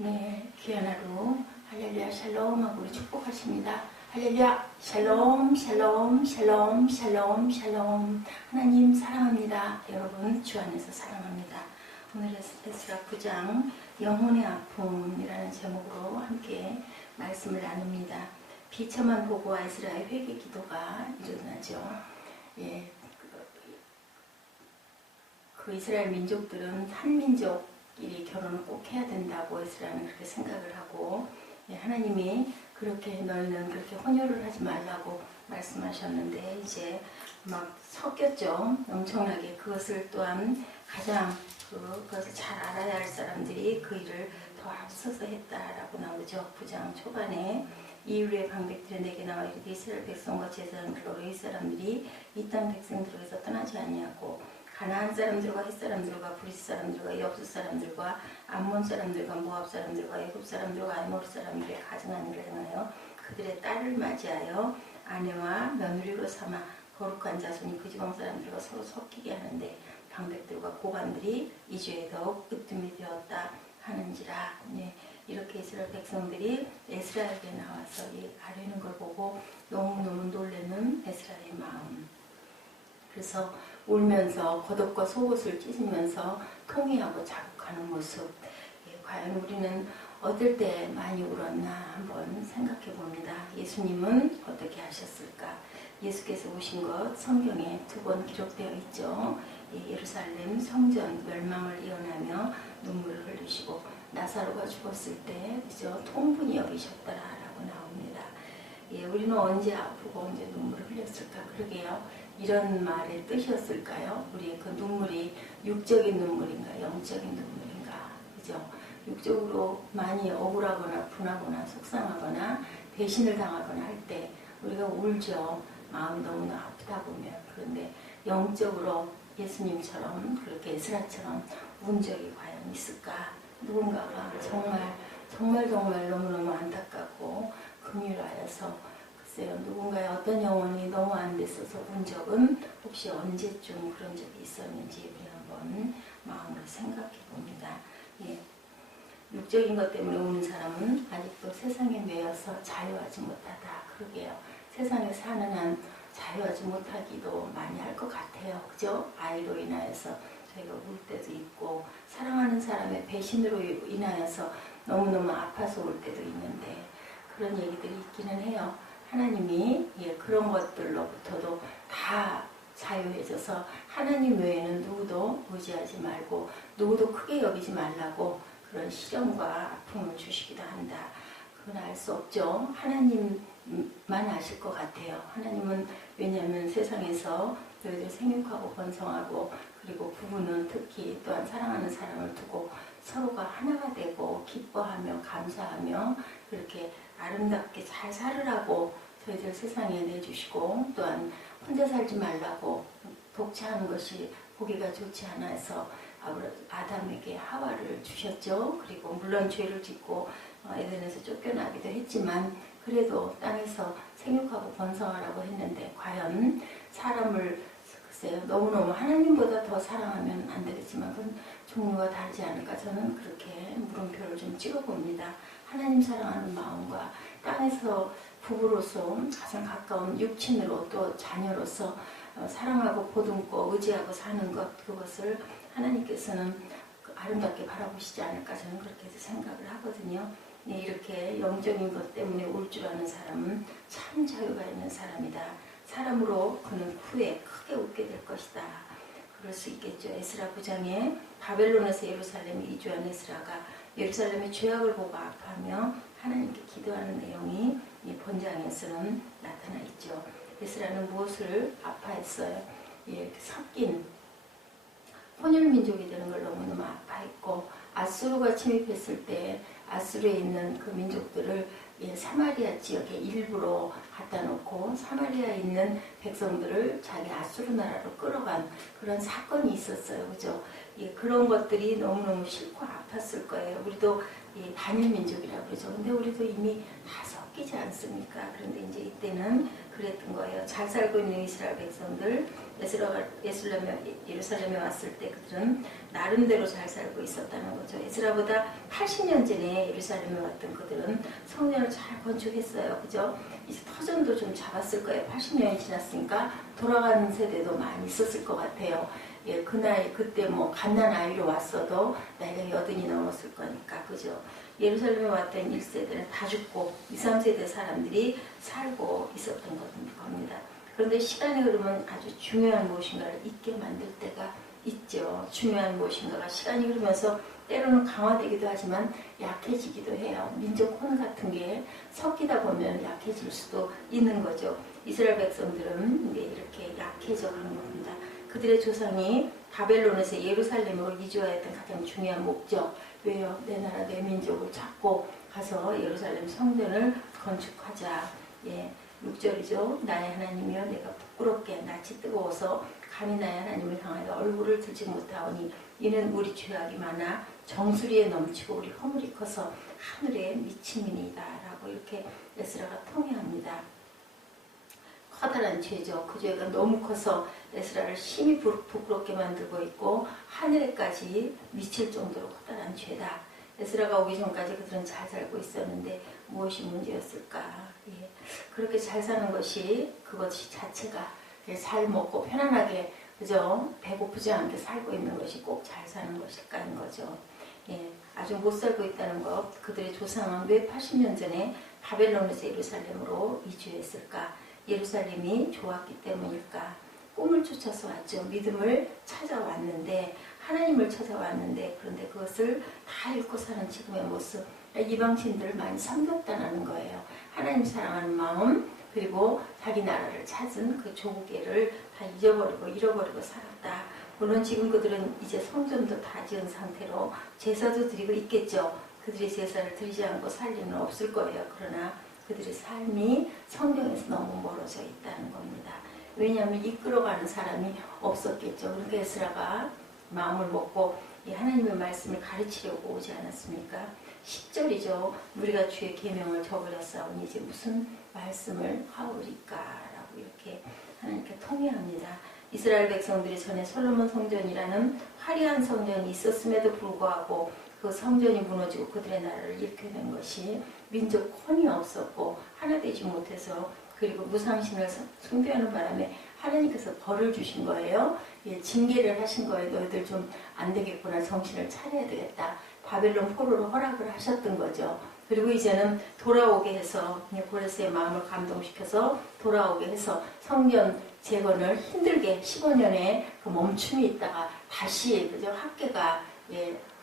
네, 귀한 하루 할렐루야 샬롬 하고 우리 축복하십니다. 할렐루야 샬롬 샬롬 샬롬 샬롬 샬롬. 하나님 사랑합니다. 여러분 주 안에서 사랑합니다. 오늘 에스라 9장 영혼의 아픔이라는 제목으로 함께 말씀을 나눕니다. 비참한 보고와 에스라의 회개 기도가 일어나죠. 예, 그 이스라엘 민족들은 한 민족끼리 결혼을 꼭 해야 된다고 에스라는 그렇게 생각을 하고, 예, 하나님이 그렇게 너희는 그렇게 혼혈을 하지 말라고 말씀하셨는데 이제 막 섞였죠. 엄청나게. 그것을 또한 가장 그것을 잘 알아야 할 사람들이 그 일을 더 앞서서 했다라고 나오죠. 9장 초반에 이후에 방백들이 내게 나와 이르되 이스라엘 백성과 제사장들과 레위 사람들이 이 땅 백성들에게서 떠나지 아니하고 가나안 사람들과 헷 사람들과 브리스 사람들과 여부스 사람들과 암몬 사람들과 모압 사람들과 애굽 사람들과 아모르 사람들의 가증한 일을 행하여 그들의 딸을 맞이하여 아내와 며느리로 삼아 거룩한 자손이 그 지방 사람들과 서로 섞이게 하는데 방백들과 고관들이 이 죄에 더욱 으뜸이 되었다 하는지라. 네, 이렇게 이스라엘 백성들이 에스라에게 나와서 이 아뢰는 걸 보고 너무너무 놀라는 에스라의 마음. 그래서 울면서 겉옷과 속옷을 찢으면서 통회하고 자국하는 모습. 예, 과연 우리는 어떨 때 많이 울었나 한번 생각해 봅니다. 예수님은 어떻게 하셨을까? 예수께서 오신 것 성경에 2번 기록되어 있죠. 예, 예루살렘 성전 멸망을 예언하며 눈물을 흘리시고 나사로가 죽었을 때 그죠? 통분히 여기셨더라라고 나옵니다. 예, 우리는 언제 아프고 언제 눈물을 흘렸을까? 그러게요. 이런 말의 뜻이었을까요? 우리의 그 눈물이 육적인 눈물인가 영적인 눈물인가? 그죠? 육적으로 많이 억울하거나 분하거나 속상하거나 배신을 당하거나 할 때 우리가 울죠. 마음이 너무나 아프다 보면. 그런데 영적으로 예수님처럼 그렇게 에스라처럼 운 적이 과연 있을까? 누군가가 정말 너무너무 안타깝고 긍휼하여서 글쎄요, 누군가의 어떤 영혼이 너무 안 됐어서 운 적은 혹시 언제쯤 그런 적이 있었는지 우리 한번 마음으로 생각해 봅니다. 예. 육적인 것 때문에 우는 사람은 아직도 세상에 매여서 자유하지 못하다. 그러게요. 세상에 사는 한 자유하지 못하기도 많이 할 것 같아요. 그죠? 아이로 인하여서 저희가 울 때도 있고 사랑하는 사람의 배신으로 인하여서 너무너무 아파서 울 때도 있는데 그런 얘기들이 있기는 해요. 하나님이 그런 것들로부터도 다 자유해져서 하나님 외에는 누구도 의지하지 말고 누구도 크게 여기지 말라고 그런 시련과 아픔을 주시기도 한다. 그건 알 수 없죠. 하나님만 아실 것 같아요. 하나님은 왜냐하면 세상에서 너희들 생육하고 번성하고 그리고 부부는 특히 또한 사랑하는 사람을 두고 서로가 하나가 되고 기뻐하며 감사하며 그렇게 아름답게 잘 살으라고 저희들 세상에 내주시고 또한 혼자 살지 말라고 독차하는 것이 보기가 좋지 않아 해서 아담에게 하와를 주셨죠. 그리고 물론 죄를 짓고 에덴에서 쫓겨나기도 했지만 그래도 땅에서 생육하고 번성하라고 했는데 과연 사람을 글쎄요, 너무너무 하나님보다 더 사랑하면 안 되겠지만 그건 종류가 다르지 않을까 저는 그렇게 물음표를 좀 찍어봅니다. 하나님 사랑하는 마음과 땅에서 부부로서 가장 가까운 육친으로 또 자녀로서 사랑하고 보듬고 의지하고 사는 것 그것을 하나님께서는 아름답게 바라보시지 않을까 저는 그렇게 생각을 하거든요. 네, 이렇게 영적인 것 때문에 울 줄 아는 사람은 참 자유가 있는 사람이다. 사람으로 그는 후에 크게 웃게 될 것이다. 그럴 수 있겠죠. 에스라 9장에 바벨론에서 예루살렘에 이주한 에스라가 예루살렘의 죄악을 보고 아파하며 하나님께 기도하는 내용이 이 본장에서는 나타나 있죠. 에스라는 무엇을 아파했어요? 예, 섞인 혼혈민족이 되는 걸 너무너무 아파했고 아수르가 침입했을 때 아수르에 있는 그 민족들을 사마리아 지역에 일부러 갖다 놓고 사마리아에 있는 백성들을 자기 아수르 나라로 끌어간 그런 사건이 있었어요. 그죠? 예, 그런 것들이 너무너무 싫고 아팠을 거예요. 우리도 반일민족이라고 그러죠. 근데 우리도 이미 다 섞여 섞이지 않습니까? 그런데 이제 이때는 그랬던 거예요. 잘 살고 있는 이스라엘 백성들, 예루살렘에 왔을 때 그들은 나름대로 잘 살고 있었다는 거죠. 에스라보다 80년 전에 예루살렘에 왔던 그들은 성전을 잘 건축했어요. 그죠? 이제 터전도 좀 잡았을 거예요. 80년이 지났으니까 돌아가는 세대도 많이 있었을 것 같아요. 예, 그 나이, 그때 뭐 갓난 아이로 왔어도 나이가 80이 넘었을 거니까, 그죠? 예루살렘에 왔던 1세대는 다 죽고 2, 3세대 사람들이 살고 있었던 겁니다. 그런데 시간이 흐르면 아주 중요한 무엇인가를 잊게 만들 때가 있죠. 중요한 무엇인가가 시간이 흐르면서 때로는 강화되기도 하지만 약해지기도 해요. 민족 혼 같은 게 섞이다 보면 약해질 수도 있는 거죠. 이스라엘 백성들은 이렇게 약해져 가는 겁니다. 그들의 조상이 바벨론에서 예루살렘으로 이주하였던 가장 중요한 목적, 왜요? 내 나라 내 민족을 찾고 가서 예루살렘 성전을 건축하자. 예, 6절이죠. 나의 하나님이여 내가 부끄럽게 낯이 뜨거워서 감히 나의 하나님을 향하여 얼굴을 들지 못하오니 이는 우리 죄악이 많아 정수리에 넘치고 우리 허물이 커서 하늘에 미침이니이다 라고 이렇게 에스라가 통해합니다. 커다란 죄죠. 그 죄가 너무 커서 에스라를 심히 부끄럽게 만들고 있고 하늘에까지 미칠 정도로 커다란 죄다. 에스라가 오기 전까지 그들은 잘 살고 있었는데 무엇이 문제였을까? 예. 그렇게 잘 사는 것이 그것이 자체가 잘 먹고 편안하게 그죠? 배고프지 않게 살고 있는 것이 꼭 잘 사는 것일까인 거죠. 예. 아주 못 살고 있다는 것. 그들의 조상은 왜 80년 전에 바벨론에서 예루살렘으로 이주했을까? 예루살렘이 좋았기 때문일까? 꿈을 쫓아서 왔죠. 믿음을 찾아왔는데 하나님을 찾아왔는데 그런데 그것을 다 잃고 사는 지금의 모습. 이방신들을 많이 섬겼다는 거예요. 하나님 사랑하는 마음 그리고 자기 나라를 찾은 그 조국애를 다 잃어버리고 살았다. 물론 지금 그들은 이제 성전도 다 지은 상태로 제사도 드리고 있겠죠. 그들이 제사를 드리지 않고 살 리는 없을 거예요. 그러나 그들의 삶이 성경에서 너무 멀어져 있다는 겁니다. 왜냐하면 이끌어가는 사람이 없었겠죠. 그러니까 에스라가 마음을 먹고 이 하나님의 말씀을 가르치려고 오지 않았습니까? 10절이죠. 우리가 주의 계명을 저버렸사오니 이제 무슨 말씀을 하오리까? 라고 이렇게 하나님께 통회합니다. 이스라엘 백성들이 전에 솔로몬 성전이라는 화려한 성전이 있었음에도 불구하고 그 성전이 무너지고 그들의 나라를 일으켜낸 것이 민족 혼이 없었고 하나 되지 못해서 그리고 무상신을 숭배하는 바람에 하나님께서 벌을 주신 거예요. 예, 징계를 하신 거예요. 너희들 좀 안 되겠구나. 정신을 차려야 되겠다. 바벨론 포로로 허락을 하셨던 거죠. 그리고 이제는 돌아오게 해서 고레스의 마음을 감동시켜서 돌아오게 해서 성전 재건을 힘들게 15년의 그 멈춤이 있다가 다시 그죠 학계가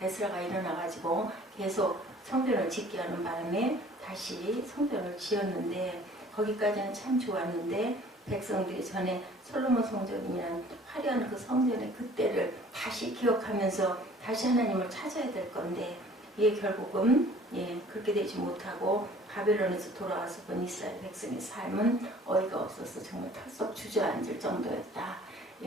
에스라가 일어나가지고 계속 성전을 짓게 하는 바람에 다시 성전을 지었는데 거기까지는 참 좋았는데 백성들이 전에 솔로몬 성전이란 화려한 그 성전의 그때를 다시 기억하면서 다시 하나님을 찾아야 될 건데 이게 결국은 그렇게 되지 못하고 바벨론에서 돌아와서 본 이스라엘 백성의 삶은 어이가 없어서 정말 털썩 주저앉을 정도였다.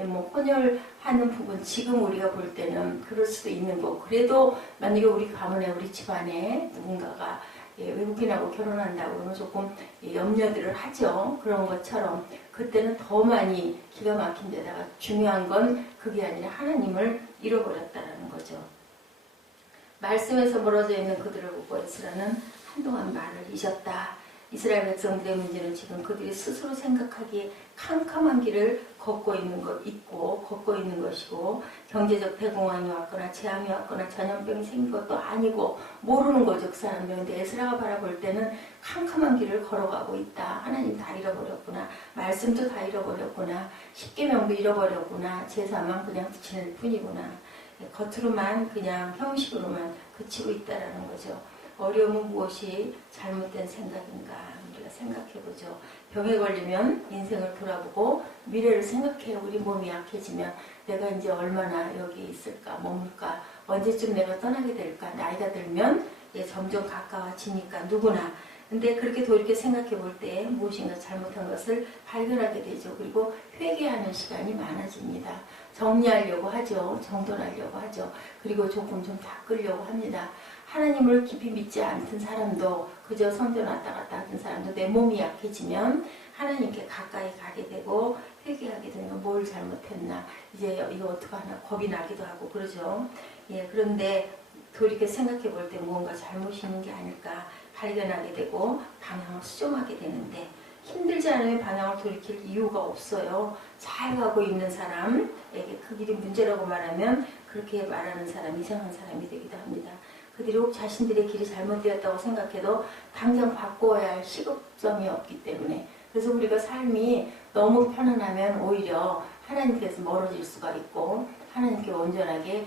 뭐 혼혈하는 부분 지금 우리가 볼 때는 그럴 수도 있는 거고 그래도 만약에 우리 가문에 우리 집안에 누군가가 외국인하고 결혼한다고 그러면 조금 염려들을 하죠. 그런 것처럼 그때는 더 많이 기가 막힌 데다가 중요한 건 그게 아니라 하나님을 잃어버렸다는 거죠. 말씀에서 멀어져 있는 그들을 보고 에스라는 한동안 말을 잊었다. 이스라엘 백성들의 문제는 지금 그들이 스스로 생각하기에 캄캄한 길을 걷고 있는 것이고 경제적 대공황이 왔거나 재앙이 왔거나 전염병이 생긴 것도 아니고 모르는 거죠. 그 사람들. 근데 에스라가 바라볼 때는 캄캄한 길을 걸어가고 있다. 하나님 다 잃어버렸구나. 말씀도 다 잃어버렸구나. 십계명도 잃어버렸구나. 제사만 그냥 지낼 뿐이구나. 겉으로만 그냥 형식으로만 그치고 있다라는 거죠. 어려움은 무엇이 잘못된 생각인가 우리가 생각해보죠. 병에 걸리면 인생을 돌아보고 미래를 생각해요. 우리 몸이 약해지면 내가 이제 얼마나 여기 있을까 머물까 언제쯤 내가 떠나게 될까 나이가 들면 점점 가까워지니까 누구나 근데 그렇게 돌이켜 생각해 볼 때 무엇인가 잘못한 것을 발견하게 되죠. 그리고 회개하는 시간이 많아집니다. 정리하려고 하죠. 정돈하려고 하죠. 그리고 조금 좀 닦으려고 합니다. 하나님을 깊이 믿지 않던 사람도 그저 성전 왔다 갔다 하던 사람도 내 몸이 약해지면 하나님께 가까이 가게 되고 회개하게 되면 뭘 잘못했나 이제 이거 어떡하나 겁이 나기도 하고 그러죠. 예, 그런데 돌이켜 생각해 볼 때 무언가 잘못이 있는 게 아닐까 발견하게 되고 방향을 수정하게 되는데 힘들지 않으면 방향을 돌이킬 이유가 없어요. 잘 가고 있는 사람에게 그 길이 문제라고 말하면 그렇게 말하는 사람 이상한 사람이 되기도 합니다. 그들이 혹 자신들의 길이 잘못되었다고 생각해도 당장 바꿔야 할 시급성이 없기 때문에 그래서 우리가 삶이 너무 편안하면 오히려 하나님께서 멀어질 수가 있고 하나님을 온전하게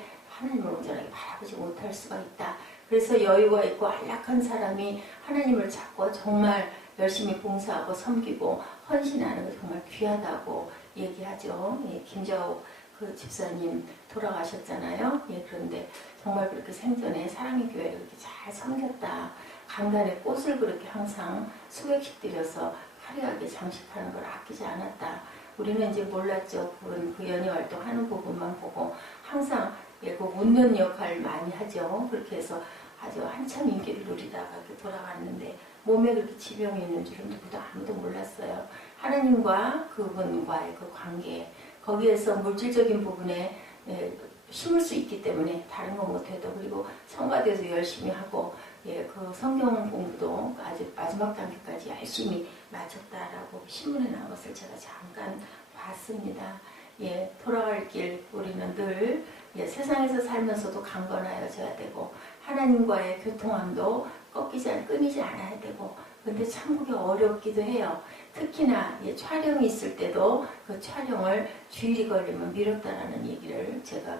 바라보지 못할 수가 있다. 그래서 여유가 있고 안락한 사람이 하나님을 찾고 정말 열심히 봉사하고 섬기고 헌신하는 거 정말 귀하다고 얘기하죠. 예, 김자옥 그 집사님 돌아가셨잖아요. 예, 그런데 정말 그렇게 생전에 사랑의 교회를 그렇게 잘 섬겼다. 강단에 꽃을 그렇게 항상 수백씩 들여서 화려하게 장식하는 걸 아끼지 않았다. 우리는 이제 몰랐죠. 그 연예 활동하는 부분만 보고 항상 예, 그 웃는 역할을 많이 하죠. 그렇게 해서 아주 한참 인기를 누리다가 이렇게 돌아갔는데 몸에 그렇게 지병이 있는 줄은 누구도 아무도 몰랐어요. 하나님과 그분과의 그 관계 거기에서 물질적인 부분에 심을 수 있기 때문에 다른 거 못해도 그리고 성가대도 열심히 하고 예, 그 성경 공부도 아주 마지막 단계까지 열심히 마쳤다라고 신문에 나온 것을 제가 잠깐 봤습니다. 예, 돌아갈 길 우리는 늘 예, 세상에서 살면서도 강건하여져야 되고 하나님과의 교통함도 끊이지 않아야 되고 근데 참고기 어렵기도 해요. 특히나 예, 촬영이 있을 때도 그 촬영을 주일이 걸리면 미뤘다라는 얘기를 제가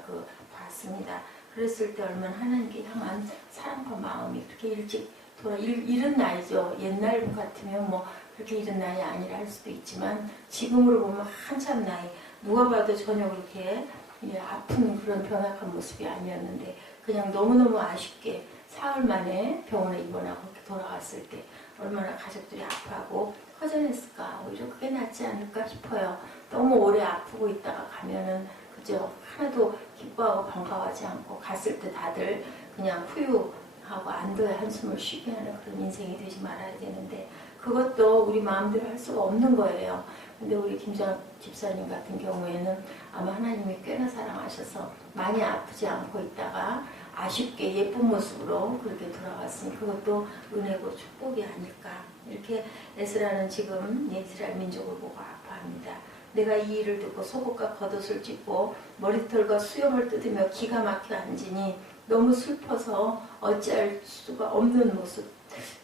봤습니다. 그랬을 때 얼마나 하나님께 향한 사랑과 마음이 그렇게 일찍 이른 나이죠. 옛날 같으면 뭐 그렇게 이른 나이 아니라 할 수도 있지만 지금으로 보면 한참 나이 누가 봐도 전혀 그렇게 예, 아픈 그런 변악한 모습이 아니었는데 그냥 너무너무 아쉽게 사흘 만에 병원에 입원하고 그렇게 돌아갔을 때 얼마나 가족들이 아파하고 허전했을까 오히려 그게 낫지 않을까 싶어요. 너무 오래 아프고 있다가 가면은 그죠 하나도 기뻐하고 반가워하지 않고 갔을 때 다들 그냥 후유하고 안도의 한숨을 쉬게 하는 그런 인생이 되지 말아야 되는데 그것도 우리 마음대로 할 수가 없는 거예요. 근데 우리 김장 집사님 같은 경우에는 아마 하나님이 꽤나 사랑하셔서 많이 아프지 않고 있다가 아쉽게 예쁜 모습으로 그렇게 돌아갔으니 그것도 은혜고 축복이 아닐까. 이렇게 에스라는 지금 이스라엘 민족을 보고 아파합니다. 내가 이 일을 듣고 속옷과 겉옷을 찢고 머리털과 수염을 뜯으며 기가 막혀 앉으니 너무 슬퍼서 어찌할 수가 없는 모습.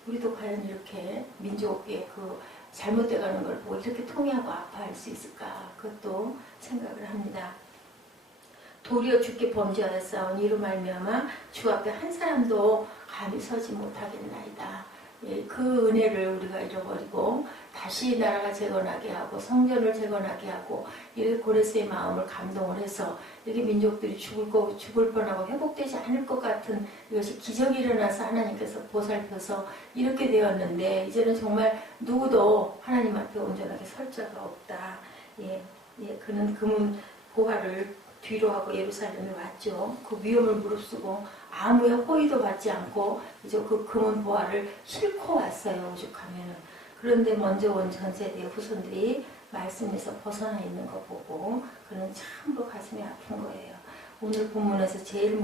우리도 과연 이렇게 민족의 그 잘못돼가는 걸 보고 이렇게 통회하고 아파할 수 있을까? 그것도 생각을 합니다. 도리어 주께 범죄하였사오니 이로 말미암아 주 앞에 한 사람도 감히 서지 못하겠나이다. 예, 그 은혜를 우리가 잃어버리고 다시 나라가 재건하게 하고 성전을 재건하게 하고 이렇게 고레스의 마음을 감동을 해서 이렇게 민족들이 죽을 뻔하고 회복되지 않을 것 같은 이것이 기적이 일어나서 하나님께서 보살펴서 이렇게 되었는데 이제는 정말 누구도 하나님 앞에 온전하게 설 자가 없다. 예, 그는 금은 보화를 뒤로 하고 예루살렘에 왔죠. 그 위험을 무릅쓰고 아무의 호의도 받지 않고 이제 그 금은 보화를 싣고 왔어요. 오죽하면은. 그런데 먼저 온 전 세대의 후손들이 말씀에서 벗어나 있는 거 보고 그는 참으로 가슴이 아픈 거예요. 오늘 본문에서 제일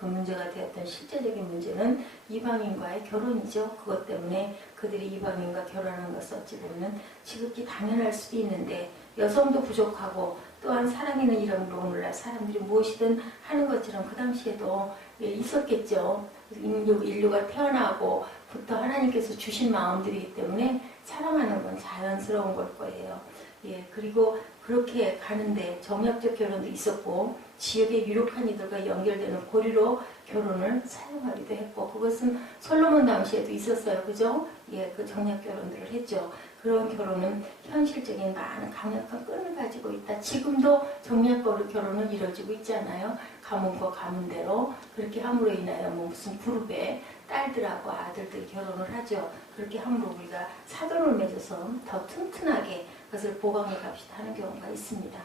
문제가 되었던 실제적인 문제는 이방인과의 결혼이죠. 그것 때문에 그들이 이방인과 결혼하는 것을 어찌 보면 지극히 당연할 수도 있는데 여성도 부족하고 또한 사랑이는 이름으로 오늘날 사람들이 무엇이든 하는 것처럼 그 당시에도 있었겠죠. 인류가 태어나고부터 하나님께서 주신 마음들이기 때문에 사랑하는 건 자연스러운 걸 거예요. 예, 그리고 그렇게 가는데 정략적 결혼도 있었고 지역의 유력한 이들과 연결되는 고리로 결혼을 사용하기도 했고 그것은 솔로몬 당시에도 있었어요. 그죠? 예, 그 정략 결혼들을 했죠. 그런 결혼은 현실적인 많은 강력한 끈을 가지고 있다. 지금도 정략 결혼은 이루어지고 있잖아요. 가문과 가문대로 그렇게 함으로 인하여 무슨 그룹의 딸들하고 아들들이 결혼을 하죠. 그렇게 함으로 우리가 사돈을 맺어서 더 튼튼하게 그것을 보강해 갑시다 하는 경우가 있습니다.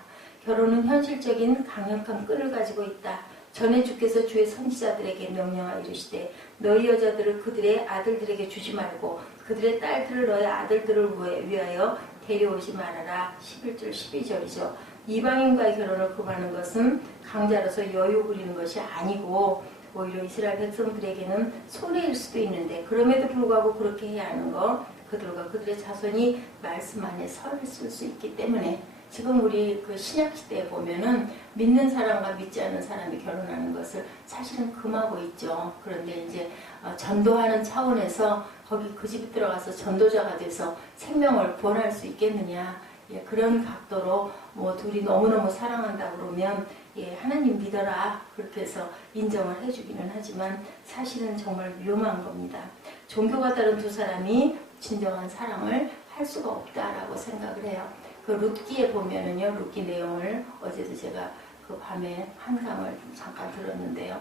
결혼은 현실적인 강력한 끈을 가지고 있다. 전에 주께서 주의 선지자들에게 명령하여 이르시되 너희 여자들을 그들의 아들들에게 주지 말고 그들의 딸들을 너희 아들들을 위하여 데려오지 말아라. 11절 12절이죠. 이방인과의 결혼을 금하는 것은 강자로서 여유 부리는 것이 아니고 오히려 이스라엘 백성들에게는 손해일 수도 있는데 그럼에도 불구하고 그렇게 해야 하는 것, 그들과 그들의 자손이 말씀 안에 서 있을 수 있기 때문에 지금 우리 그 신약 시대에 보면은 믿는 사람과 믿지 않는 사람이 결혼하는 것을 사실은 금하고 있죠. 그런데 이제 전도하는 차원에서 거기 그 집에 들어가서 전도자가 돼서 생명을 구원할 수 있겠느냐. 예, 그런 각도로 뭐 둘이 너무너무 사랑한다 그러면 예, 하나님 믿어라 그렇게 해서 인정을 해주기는 하지만 사실은 정말 위험한 겁니다. 종교가 다른 두 사람이 진정한 사랑을 할 수가 없다라고 생각을 해요. 그 룻기에 보면은요, 룻기 내용을 어제도 제가 그 밤에 한강을 잠깐 들었는데요.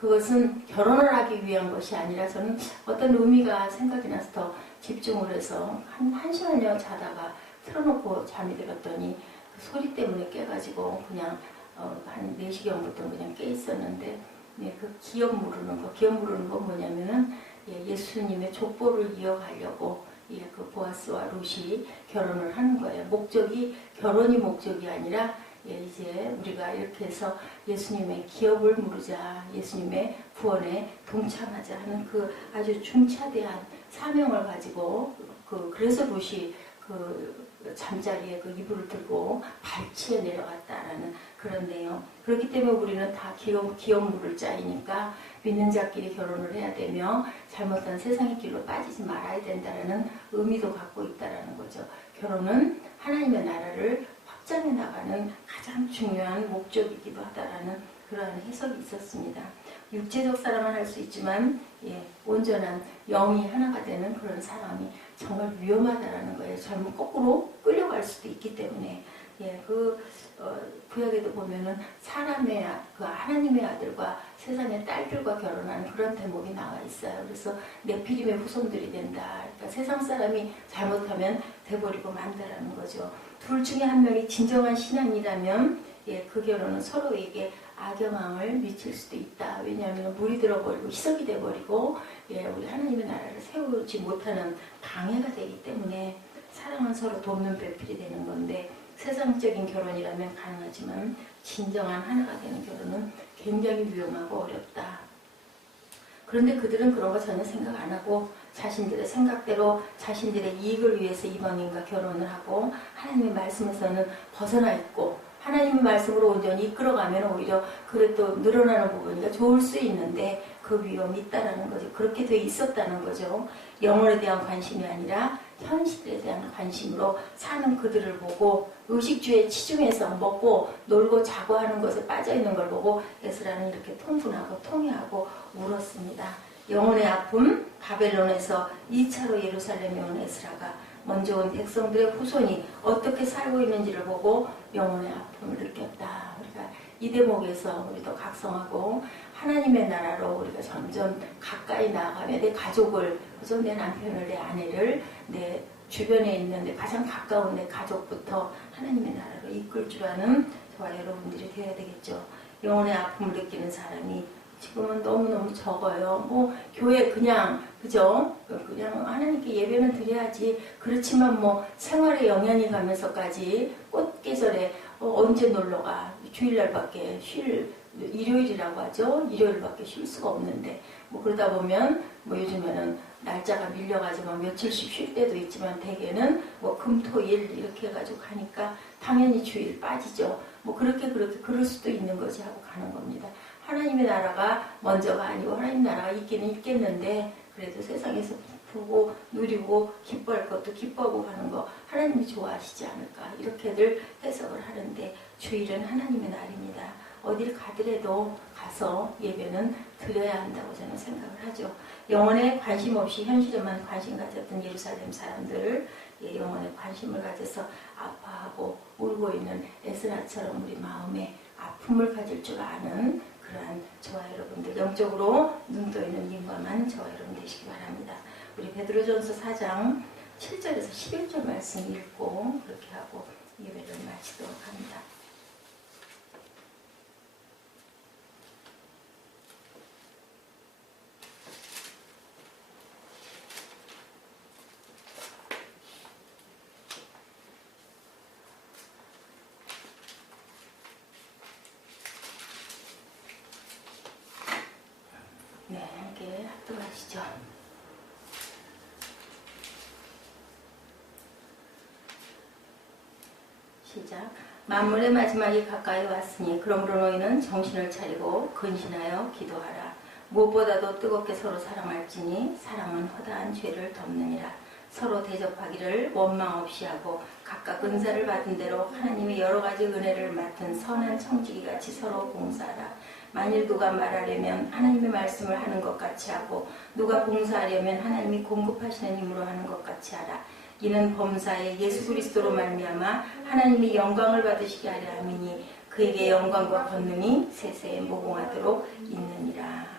그것은 결혼을 하기 위한 것이 아니라 저는 어떤 의미가 생각이 나서 더 집중을 해서 한 시간여 자다가 틀어놓고 잠이 들었더니 그 소리 때문에 깨가지고 그냥 한 4시경부터 그냥 깨 있었는데 예, 그 기억 모르는 건 뭐냐면은 예, 예수님의 족보를 이어가려고 예, 그 보아스와 룻이 결혼을 하는 거예요. 목적이 결혼이 목적이 아니라 예, 이제 우리가 이렇게 해서 예수님의 기업을 물으자, 예수님의 구원에 동참하자 하는 그 아주 중차대한 사명을 가지고 그래서 룻이 그 잠자리에 그 이불을 들고 발치에 내려갔다라는 그런 내용. 그렇기 때문에 우리는 다 기업 물을 자이니까 믿는 자끼리 결혼을 해야 되며 잘못한 세상의 길로 빠지지 말아야 된다라는 의미도 갖고 있다라는 거죠. 결혼은 하나님의 나라를 확장해 나가는 가장 중요한 목적이기도 하다라는 그러한 해석이 있었습니다. 육체적 사랑은 할 수 있지만 예, 온전한 영이 하나가 되는 그런 사람이 정말 위험하다라는 거예요. 잘못 거꾸로 끌려갈 수도 있기 때문에 예, 구약에도 보면은 사람의 그 하나님의 아들과 세상의 딸들과 결혼하는 그런 대목이 나와 있어요. 그래서 네피림의 후손들이 된다. 그러니까 세상 사람이 잘못하면 돼버리고 만다라는 거죠. 둘 중에 한 명이 진정한 신앙이라면 예, 그 결혼은 서로에게 악영향을 미칠 수도 있다. 왜냐하면 물이 들어버리고 희석이 돼버리고 예, 우리 하나님의 나라를 세우지 못하는 방해가 되기 때문에 사랑은 서로 돕는 배필이 되는 건데 세상적인 결혼이라면 가능하지만 진정한 하나가 되는 결혼은 굉장히 위험하고 어렵다. 그런데 그들은 그런 거 전혀 생각 안 하고 자신들의 생각대로 자신들의 이익을 위해서 이방인과 결혼을 하고 하나님의 말씀에서는 벗어나 있고 하나님의 말씀으로 온전히 이끌어가면 오히려 그게 또 늘어나는 부분이니까 좋을 수 있는데 그 위험이 있다는 거죠. 그렇게 돼 있었다는 거죠. 영혼에 대한 관심이 아니라 현실에 대한 관심으로 사는 그들을 보고 의식주에 치중해서 먹고 놀고 자고 하는 것에 빠져있는 걸 보고 에스라는 이렇게 통분하고 통회하고 울었습니다. 영혼의 아픔, 바벨론에서 2차로 예루살렘에 온 에스라가 먼저 온 백성들의 후손이 어떻게 살고 있는지를 보고 영혼의 아픔을 느꼈다. 우리가 이 대목에서 우리도 각성하고 하나님의 나라로 우리가 점점 가까이 나아가며 내 가족을, 그죠? 내 남편을, 내 아내를, 내 주변에 있는 내 가장 가까운 내 가족부터 하나님의 나라로 이끌 줄 아는 저와 여러분들이 되어야 되겠죠. 영혼의 아픔을 느끼는 사람이 지금은 너무너무 적어요. 뭐 교회 그냥 그죠? 그냥 하나님께 예배는 드려야지. 그렇지만 뭐 생활에 영향이 가면서까지 꽃 계절에 언제 놀러가 주일날밖에 일요일이라고 하죠. 일요일밖에 쉴 수가 없는데 뭐 그러다 보면 뭐 요즘에는 날짜가 밀려가지고 며칠씩 쉴 때도 있지만 대개는 뭐 금토일 이렇게 해가지고 가니까 당연히 주일 빠지죠. 뭐 그렇게 그럴 수도 있는 거지 하고 가는 겁니다. 하나님의 나라가 먼저가 아니고 하나님 나라가 있기는 있겠는데 그래도 세상에서 보고 누리고 기뻐할 것도 기뻐하고 가는 거 하나님이 좋아하시지 않을까 이렇게들 해석을 하는데 주일은 하나님의 날입니다. 어딜 가더라도 가서 예배는 드려야 한다고 저는 생각을 하죠. 영혼에 관심 없이 현실에만 관심 가졌던 예루살렘 사람들 영혼에 관심을 가져서 아파하고 울고 있는 에스라처럼 우리 마음에 아픔을 가질 줄 아는 그러한 저와 여러분들 영적으로 눈떠 있는 민감한 저와 여러분 되시기 바랍니다. 우리 베드로전서 4장 7절에서 11절 말씀 읽고 그렇게 하고 예배를 마치도록 합니다. 시작. 만물의 마지막이 가까이 왔으니 그러므로 너희는 정신을 차리고 근신하여 기도하라. 무엇보다도 뜨겁게 서로 사랑할지니 사랑은 허다한 죄를 덮느니라. 서로 대접하기를 원망 없이 하고 각각 은사를 받은 대로 하나님의 여러 가지 은혜를 맡은 선한 청지기같이 서로 봉사하라. 만일 누가 말하려면 하나님의 말씀을 하는 것 같이 하고 누가 봉사하려면 하나님이 공급하시는 힘으로 하는 것 같이 하라. 이는 범사에 예수 그리스도로 말미암아 하나님이 영광을 받으시게 하려 함이니 그에게 영광과 권능이 세세에 무궁하도록 있느니라.